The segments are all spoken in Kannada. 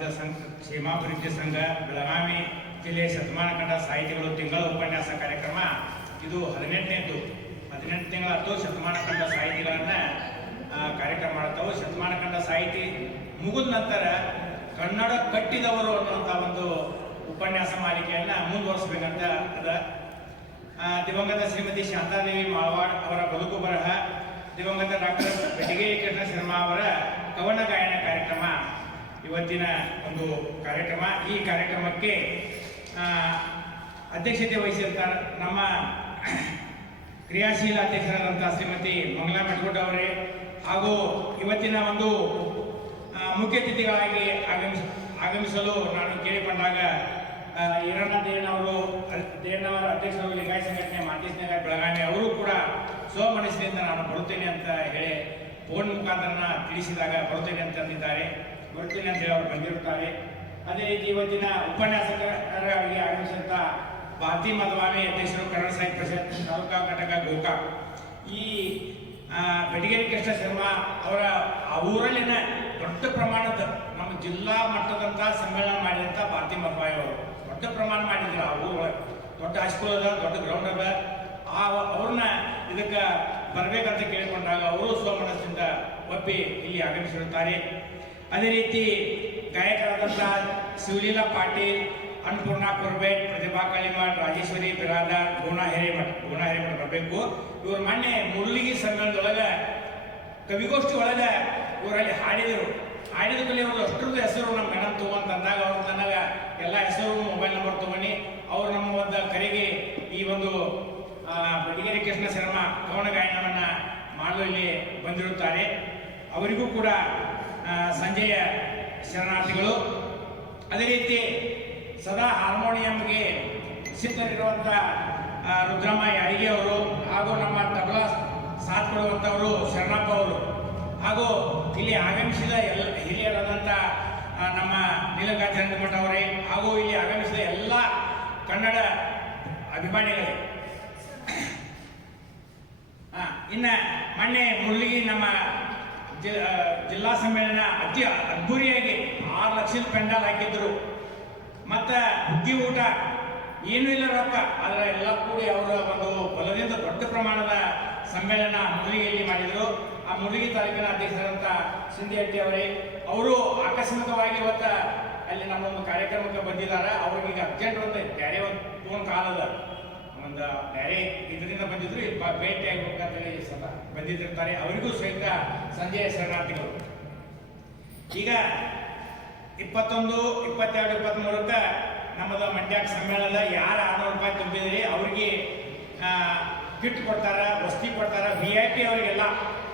ಕ್ಷೇಮಾಭಿವೃದ್ಧಿ ಸಂಘ ಬೆಳಗಾವಿ ಜಿಲ್ಲೆಯ ಶತಮಾನ ಕಂಡ ಸಾಹಿತಿಗಳು ತಿಂಗಳ ಉಪನ್ಯಾಸ ಕಾರ್ಯಕ್ರಮ ಇದು 18ನೇದು. 18 ತಿಂಗಳ ಶತಮಾನ ಕಂಡ ಸಾಹಿತಿಗಳನ್ನ ಕಾರ್ಯಕ್ರಮ ಮಾಡ್ತಾವೆ. ಶತಮಾನ ಕಂಡ ಸಾಹಿತಿ ಮುಗಿದ ನಂತರ ಕನ್ನಡ ಕಟ್ಟಿದವರು ಅನ್ನುವಂಥ ಒಂದು ಉಪನ್ಯಾಸ ಮಾಲಿಕೆಯನ್ನ ಮುಂದುವರಿಸಬೇಕಂತ ಅದ. ದಿವಂಗತ ಶ್ರೀಮತಿ ಶಾಂತಾದೇವಿ ಮಾಳವಾಡ್ ಅವರ ಬದುಕು ಬರಹ, ದಿವಂಗತ ಡಾಕ್ಟರ್ ಬೆಟಗೇರಿ ಕೃಷ್ಣ ಶರ್ಮಾ ಅವರ ಕವನ ಗಾಯನ ಕಾರ್ಯಕ್ರಮ ಇವತ್ತಿನ ಒಂದು ಕಾರ್ಯಕ್ರಮ. ಈ ಕಾರ್ಯಕ್ರಮಕ್ಕೆ ಅಧ್ಯಕ್ಷತೆ ವಹಿಸಿದಂಥ ನಮ್ಮ ಕ್ರಿಯಾಶೀಲ ಅಧ್ಯಕ್ಷರಾದಂಥ ಶ್ರೀಮತಿ ಮಂಗಲಾ ಮಠಗುಡ್ಡ ಅವರೇ ಹಾಗೂ ಇವತ್ತಿನ ಒಂದು ಮುಖ್ಯ ಅತಿಥಿಗಳಾಗಿ ಆಗಮಿಸಲು ನಾನು ಕೇಳಿಕೊಂಡಾಗ ಈರಣ್ಣ ದೇವನವರ ಅಧ್ಯಕ್ಷರು ಲಿಂಗಾಯತ ಸಂಘಟನೆ ಮಾತೀಸ್ ನಗರ ಬೆಳಗಾವಿ ಅವರು ಕೂಡ ಸ್ವಮನಸ್ಸಿನಿಂದ ನಾನು ಬರುತ್ತೇನೆ ಅಂತ ಹೇಳಿ ಫೋನ್ ಮುಖಾಂತರ ತಿಳಿಸಿದಾಗ ಬರುತ್ತೇನೆ ಅಂತಂದಿದ್ದಾರೆ. ಬರುತ್ತೇನೆ ಅಂತ ಹೇಳಿ ಅವರು ಬಂದಿರುತ್ತಾರೆ. ಅದೇ ರೀತಿ ಇವತ್ತಿನ ಉಪನ್ಯಾಸಕರಾಗಿ ಆಗಮಿಸಿದಂಥ ಭಾರತಿ ಮಧವಾಮಿ ಅಧ್ಯಕ್ಷರು ಕನ್ನಡ ಸಾಹಿತ್ಯ ಪರಿಷತ್ ತಾಲೂಕಾ ಘಟಕ ಗೋಕಾಕ್. ಈ ಬೆಟಗೇರಿ ಕೃಷ್ಣ ಶರ್ಮಾ ಅವರ ಆ ಊರಲ್ಲಿನ ದೊಡ್ಡ ಪ್ರಮಾಣದ ನಮ್ಮ ಜಿಲ್ಲಾ ಮಟ್ಟದಂಥ ಸಮ್ಮೇಳನ ಮಾಡಿದಂಥ ಭಾರತಿ ಮಧವಾಯಿ ಅವರು ದೊಡ್ಡ ಪ್ರಮಾಣ ಮಾಡಿದ್ರು. ಆ ಊರ ದೊಡ್ಡ ಹೈಸ್ಕೂಲ್ ಅದ, ದೊಡ್ಡ ಗ್ರೌಂಡ್ ಅದ. ಅವ್ರನ್ನ ಇದಕ್ಕೆ ಬರಬೇಕಂತ ಕೇಳಿಕೊಂಡಾಗ ಅವರು ಸ್ವಮನಸ್ಸಿಂದ ಒಪ್ಪಿ ಇಲ್ಲಿ ಆಗಮಿಸಿರುತ್ತಾರೆ. ಅದೇ ರೀತಿ ಗಾಯಕರಾದಂಥ ಶಿವಲೀಲಾ ಪಾಟೀಲ್, ಅನ್ನಪೂರ್ಣಾ ಕುರ್ಬೇಟ್, ಪ್ರತಿಭಾ ಕಾಳಿಮಠ್, ರಾಜೇಶ್ವರಿ ಬಿರಾದಾರ್, ಗುಣಾ ಹಿರೇಮಠ್ ಬರಬೇಕು. ಇವರು ಮೊನ್ನೆ ಮುರಳಿಗಿ ಸಮ್ಮೇಳನದೊಳಗೆ ಕವಿಗೋಷ್ಠಿ ಒಳಗೆ ಇವರಲ್ಲಿ ಹಾಡಿದರು. ಹಾಡಿದ ಕಲೆ ಅವರು ಅಷ್ಟರದ್ದು ಹೆಸರು ನಮ್ಮ ಮೇಡಮ್ ತಗೊಂತಂದಾಗ ಅವ್ರು ತನ್ನಾಗ ಎಲ್ಲ ಹೆಸರು ಮೊಬೈಲ್ ನಂಬರ್ ತಗೊಂಡು ಅವರು ನಮ್ಮ ಒಂದು ಕರೆಗೆ ಈ ಒಂದು ಬೆಟಗೇರಿ ಕೃಷ್ಣ ಶರ್ಮಾ ಕವನ ಗಾಯನವನ್ನು ಮಾಡಲು ಇಲ್ಲಿ ಬಂದಿರುತ್ತಾರೆ. ಅವರಿಗೂ ಕೂಡ ಸಂಜೆಯ ಶರಣಾರ್ಥಿಗಳು. ಅದೇ ರೀತಿ ಸದಾ ಹಾರ್ಮೋನಿಯಂಗೆ ಸಿದ್ಧರಿರುವಂಥ ರುದ್ರಮ್ಮ ಯಾರಿಗೆ ಅವರು ಹಾಗೂ ನಮ್ಮ ತಬಲಾ ಸಾಥ್ ಕೊಡುವಂಥವರು ಶರಣಪ್ಪ ಅವರು ಹಾಗೂ ಇಲ್ಲಿ ಆಗಮಿಸಿದ ಎಲ್ಲ ಹಿರಿಯರಾದಂಥ ನಮ್ಮ ನೀಲಕಾಂತ ಮಠ ಅವರೇ ಹಾಗೂ ಇಲ್ಲಿ ಆಗಮಿಸಿದ ಎಲ್ಲ ಕನ್ನಡ ಅಭಿಮಾನಿಗಳೇ. ಇನ್ನು ಮೊನ್ನೆ ಮುರಳಿಗಿ ನಮ್ಮ ಜಿಲ್ಲಾ ಸಮ್ಮೇಳನ ಅತಿ ಅದ್ಭುರಿಯಾಗಿ 6 ಲಕ್ಷದ ಪೆಂಡಾಲ್ ಹಾಕಿದ್ರು. ಮತ್ತು ಬುದ್ಧಿ ಊಟ ಏನೂ ಇಲ್ಲ ರೊಕ್ಕ, ಆದರೆ ಎಲ್ಲ ಕೂಡಿ ಅವರ ಒಂದು ಬಲದಿಂದ ದೊಡ್ಡ ಪ್ರಮಾಣದ ಸಮ್ಮೇಳನ ಮುರಳಿಗಿಯಲ್ಲಿ ಮಾಡಿದರು. ಆ ಮುರಳಿಗಿ ತಾಲೂಕಿನ ಅಧ್ಯಕ್ಷರಾದಂಥ ಸಿಂಧಿಹಟ್ಟಿ ಅವರೇ ಅವರು ಆಕಸ್ಮಿಕವಾಗಿ ಇವತ್ತು ಅಲ್ಲಿ ನಮ್ಮ ಒಂದು ಕಾರ್ಯಕ್ರಮಕ್ಕೆ ಬಂದಿದ್ದಾರೆ. ಅವ್ರಿಗೆ ಅರ್ಜೆಂಟ್ ಒಂದು ಬೇರೆ ಒಂದು ಫೋನ್ ಕಾಲ್ ಅದ, ಒಂದು ಬೇರೆ ಇದರಿಂದ ಬಂದಿದ್ರು, ಭೇಟಿ ಆಗಬೇಕಂತೇಳಿ ಬಂದಿದ್ದಿರ್ತಾರೆ. ಅವರಿಗೂ ಸಹಿತ ಸಂಜೆಯ ಶರಣಾರ್ಥಿಗಳು. ಈಗ 21, 22, 23ಕ್ಕೆ ನಮ್ಮದು ಮಂಡ್ಯ ಸಮ್ಮೇಳನದ ಯಾರು 600 ರೂಪಾಯಿ ತುಂಬಿದ್ರಿ ಅವ್ರಿಗೆ ಕಿಟ್ ಕೊಡ್ತಾರೆ, ವಸ್ತಿ ಕೊಡ್ತಾರೆ. VIP ಅವರಿಗೆಲ್ಲ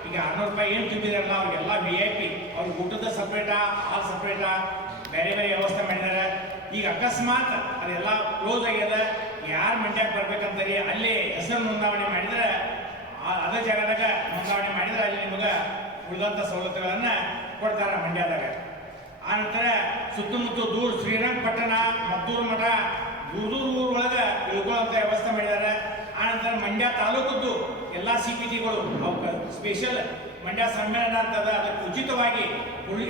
ಈಗ 600 ರೂಪಾಯಿ ಏನು ತುಂಬಿದಾರಲ್ಲ ಅವ್ರಿಗೆಲ್ಲ VIP. ಅವ್ರಿಗೆ ಊಟದ ಸಪ್ರೇಟಾ, ಹಾಲ್ ಸಪ್ರೇಟಾ, ಬೇರೆ ಬೇರೆ ವ್ಯವಸ್ಥೆ ಮಾಡಿದ್ದಾರೆ. ಈಗ ಅಕಸ್ಮಾತ್ ಅದೆಲ್ಲ ಕ್ಲೋಸ್ ಆಗ್ಯದ, ಯಾರು ಮಂಡ್ಯಕ್ಕೆ ಬರ್ಬೇಕಂತಾರೆ ಅಲ್ಲಿ ಹೆಸರು ನೋಂದಾವಣೆ ಮಾಡಿದರೆ ಅದೇ ಜಾಗದಾಗ ನೋಂದಾವಣೆ ಮಾಡಿದರೆ ಅಲ್ಲಿ ನಿಮಗೆ ಉಳಿದಂಥ ಸವಲತ್ತುಗಳನ್ನು ಕೊಡ್ತಾರೆ ಮಂಡ್ಯದಾಗ. ಆನಂತರ ಸುತ್ತಮುತ್ತ ದೂರ ಶ್ರೀರಂಗಪಟ್ಟಣ, ಮದ್ದೂರು ಮಠ, ದೂರ ಊರೊಳಗೆ ಇಳ್ಕೊಳ್ಳುವಂಥ ವ್ಯವಸ್ಥೆ ಮಾಡಿದ್ದಾರೆ. ಆನಂತರ ಮಂಡ್ಯ ತಾಲೂಕದ್ದು ಎಲ್ಲ CPTಗಳು ಅವಕ್ಕೆ ಸ್ಪೆಷಲ್ ಮಂಡ್ಯ ಸಮ್ಮೇಳನ ಅಂತದ, ಅದಕ್ಕೆ ಉಚಿತವಾಗಿ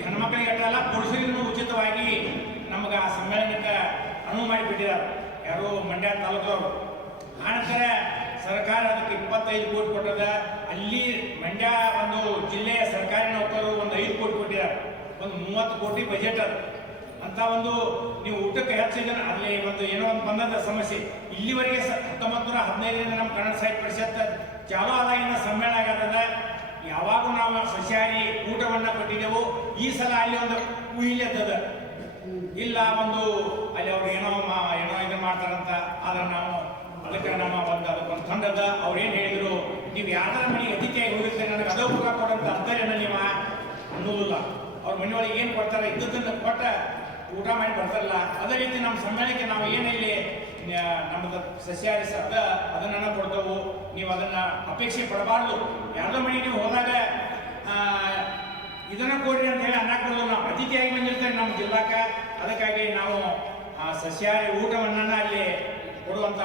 ಹೆಣ್ಮಕ್ಳಿಗೆ ಅಟ್ಟಲ್ಲ ಪುರುಷರಿಗೂ ಉಚಿತವಾಗಿ ನಮಗೆ ಆ ಸಮ್ಮೇಳನಕ್ಕೆ ಅನುವು ಮಾಡಿಬಿಟ್ಟಿದ್ದಾರೆ ಯಾರು ಮಂಡ್ಯ ತಾಲೂಕವರು. ಆನಂತರ ಸರ್ಕಾರ ಅದಕ್ಕೆ 25 ಕೋಟಿ ಕೊಟ್ಟದ. ಅಲ್ಲಿ ಮಂಡ್ಯ ಒಂದು ಜಿಲ್ಲೆಯ ಸರ್ಕಾರಿ ನೌಕರರು ಒಂದು 5 ಕೋಟಿ ಕೊಟ್ಟಿದ್ದಾರೆ. ಒಂದು 30 ಕೋಟಿ ಬಜೆಟ್ ಅದು. ಅಂತ ಒಂದು ನೀವು ಊಟಕ್ಕೆ ಹೆಚ್ಚು ಜನ ಅಲ್ಲಿ ಒಂದು ಏನೋ ಒಂದು ಬಂದಂಥ ಸಮಸ್ಯೆ ಇಲ್ಲಿವರೆಗೆ 1915ರಿಂದ ನಮ್ಮ ಕನ್ನಡ ಸಾಹಿತ್ಯ ಪರಿಷತ್ ಚಾಲೂ ಆದಾಗಿನ ಸಮ್ಮೇಳನ ಆಗದ. ಯಾವಾಗೂ ನಾವು ಸಸ್ಯಾಹಾರಿ ಊಟವನ್ನು ಕೊಟ್ಟಿದ್ದೆವು. ಈ ಸಲ ಅಲ್ಲಿ ಒಂದು ಉಯಿಲೆತ್ತದ ಇಲ್ಲ, ಒಂದು ಅಲ್ಲಿ ಅವ್ರು ಏನೋ ಇದನ್ನು ಮಾಡ್ತಾರಂತ. ಆದ್ರೆ ನಾವು ಅದಕ್ಕೆ ನಮ್ಮ ಅದಕ್ಕೊಂದು ತಂಡದ ಅವ್ರು ಏನು ಹೇಳಿದ್ರು, ನೀವು ಯಾವ್ದಾರ ಮನೆಗೆ ಅತಿಥಿಯಾಗಿ ಹೋಗಿರ್ತೀರಿ, ನನಗೆ ಅದೇ ಊಟ ಕೊಡಂತ ಅಂತಾರೆ ನೀವು ಅನ್ನೋದಿಲ್ಲ. ಅವ್ರ ಮನೆಯೊಳಗೆ ಏನು ಕೊಡ್ತಾರೆ ಇದ್ದದನ್ನು ಕೊಟ್ಟ ಊಟ ಮಾಡಿ ಬರ್ತಾರಲ್ಲ. ಅದೇ ರೀತಿ ನಮ್ಮ ಸಮ್ಮೇಳನಕ್ಕೆ ನಾವು ಏನಿಲ್ಲಿ ನಮ್ಮದು ಸಸ್ಯಾಹಾರಿ ಅದನ್ನ ಕೊಡ್ತೇವೆ. ನೀವು ಅದನ್ನು ಅಪೇಕ್ಷೆ ಪಡಬಾರ್ದು. ಯಾವುದೋ ಮನೆಗೆ ನೀವು ಹೋದಾಗ ಇದನ್ನ ಕೊಡ್ರಿ ಅಂತ ಹೇಳಿ ಅನ್ನಕ್ಕೆ ಕೊಡೋದು. ನಾವು ಅತಿಥಿಯಾಗಿ ಬಂದಿರ್ತಾರೆ ನಮ್ಮ ಜಿಲ್ಲಾಕ್ಕೆ. ಅದಕ್ಕಾಗಿ ನಾವು ಸಸ್ಯಾಹಾರಿ ಊಟವನ್ನು ಅಲ್ಲಿ ಕೊಡುವಂಥ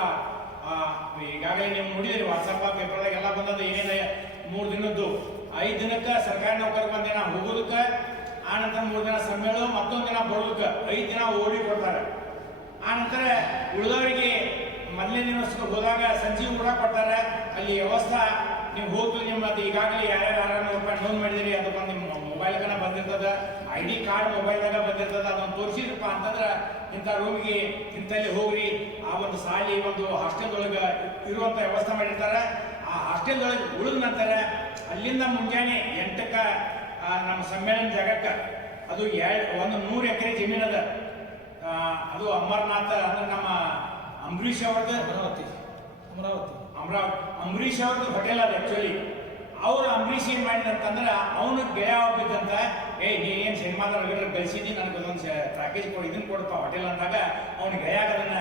ಈಗಾಗಲೇ ನೀವು ನೋಡಿದಿರಿ ವಾಟ್ಸಪ್ ಪೇಪರ್ದಾಗ ಎಲ್ಲ ಬಂದದ್ದು. ಏನಿದೆ 3 ದಿನದ್ದು 5 ದಿನಕ್ಕೆ ಸರ್ಕಾರಿ ನೌಕರ ಬಂದೇನ ಹೋಗೋದಕ್ಕೆ ಆನಂತರ 3 ದಿನ ಸಮ್ಮೇಳನ, ಮತ್ತೊಂದು ದಿನ ಬರೋದಕ್ಕೆ 5 ದಿನ ಓಡಿ ಕೊಡ್ತಾರೆ. ಆನಂತರ ಉಳಿದವರಿಗೆ ಮೊದಲನೇ ದಿವಸಕ್ಕೆ ಹೋದಾಗ ಸಂಜೆ ಊಟ ಕೊಡ್ತಾರೆ. ಅಲ್ಲಿ ವ್ಯವಸ್ಥೆ ನೀವು ಹೋಗ್ತು ನಿಮ್ಮದು ಈಗಾಗಲೇ ಯಾರ್ಯಾರು ರೂಪಾಯಿ ನೋಂದ್ ಮಾಡಿದಿರಿ ಅದಕ್ಕೊಂದು ನಿಮ್ಮ ಮೊಬೈಲ್ಗನ ಬಂದಿರ್ತದ, ID ಕಾರ್ಡ್ ಮೊಬೈಲ್ದಾಗ ಬಂದಿರ್ತದ. ಅದನ್ನು ತೋರಿಸಿದ್ರಪ್ಪ ಅಂತಂದ್ರೆ ಇಂಥ ರೂಮ್ಗೆ ಇಂಥಲ್ಲಿ ಹೋಗ್ರಿ, ಆ ಒಂದು ಸಾಲಿ ಒಂದು ಹಾಸ್ಟೆಲ್ದೊಳಗೆ ಇರುವಂಥ ವ್ಯವಸ್ಥೆ ಮಾಡಿರ್ತಾರೆ. ಆ ಹಾಸ್ಟೆಲ್ದೊಳಗೆ ಉಳಿದ ನಂತರ ಅಲ್ಲಿಂದ ಮುಂಜಾನೆ 8ಕ್ಕೆ ನಮ್ಮ ಸಮ್ಮೇಳನ ಜಾಗಕ್ಕೆ ಅದು 100 ಎಕರೆ ಜಮೀನದ. ಅದು ಅಮರನಾಥ ಅಂದ್ರೆ ನಮ್ಮ ಅಂಬರೀಷ್ ಅವ್ರದ್ದು ಅಂಬರೀಷ್ ಅವ್ರದ್ದು ಹೋಟೆಲ್ ಅದು ಆ್ಯಕ್ಚುಲಿ. ಅವ್ರು ಅಂಬರೀಷ್ ಏನು ಮಾಡಿದಂತಂದ್ರೆ ಅವನು ಗೆಳೆಯ ಹೋಗ್ಬೇಕಂತ, ನೀ ಏನು ಸಿನಿಮಾದೊಳಗೆ ಗಳಿಸಿದ್ದೀನಿ, ನನಗೆ ಒಂದೊಂದು ಪ್ಯಾಕೇಜ್ ಕೊಡು, ಇದನ್ನು ಕೊಡಪ್ಪ ಹೋಟೆಲ್ ಅಂದಾಗ ಅವ್ನು ಗೆಳೆಯಾಗ ಅದನ್ನ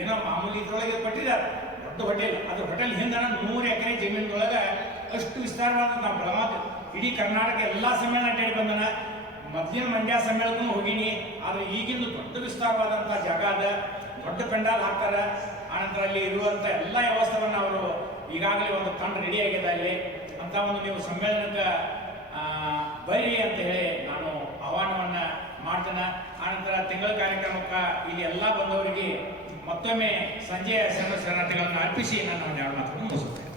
ಏನೋ ಮಾಮೂಲಿ ಇದ್ರೊಳಗೆ ಕೊಟ್ಟಿದ್ದಾರೆ, ದೊಡ್ಡ ಹೋಟೆಲ್. ಅದು ಹೋಟೆಲ್ ಹಿಂದೆ 100 ಎಕರೆ ಜಮೀನದೊಳಗೆ ಅಷ್ಟು ವಿಸ್ತಾರವಾದ ನಾವು ಬೆಳಗಾವಿ ಇಡೀ ಕರ್ನಾಟಕ ಎಲ್ಲ ಸಮ್ಮೇಳನ ಅಡ್ಡಾಡಿ ಬಂದನ. ಮೊದಲಿನ ಮಂಡ್ಯ ಸಮ್ಮೇಳನಕ್ಕೂ ಹೋಗಿನಿ, ಆದರೆ ಈಗಿಂದು ದೊಡ್ಡ ವಿಸ್ತಾರವಾದಂಥ ಜಾಗ ಅದ, ದೊಡ್ಡ ಪೆಂಡಾಲ್ ಹಾಕ್ತಾರೆ. ಆನಂತರ ಅಲ್ಲಿ ಇರುವಂಥ ಎಲ್ಲ ವ್ಯವಸ್ಥೆಯನ್ನು ಅವರು ಈಗಾಗಲೇ ಒಂದು ತಂಡ ರೆಡಿ ಆಗಿದೆ. ಅಲ್ಲಿ ಅಂತ ಒಂದು ನೀವು ಸಮ್ಮೇಳನಕ್ಕೆ ಬರ್ರಿ ಅಂತ ಹೇಳಿ ನಾನು ಆಹ್ವಾನವನ್ನು ಮಾಡ್ತೇನೆ. ಆನಂತರ ತಿಂಗಳ ಕಾರ್ಯಕ್ರಮಕ್ಕೆ ಇಲ್ಲಿ ಎಲ್ಲ ಬಂದವರಿಗೆ ಮತ್ತೊಮ್ಮೆ ಸಂಜೆಯ ಶರಣಾರ್ಥಿಗಳನ್ನು ಅರ್ಪಿಸಿ ನಾನು 2 ಮಾತುಗಳನ್ನು ಮುಗಿಸುತ್ತೇನೆ.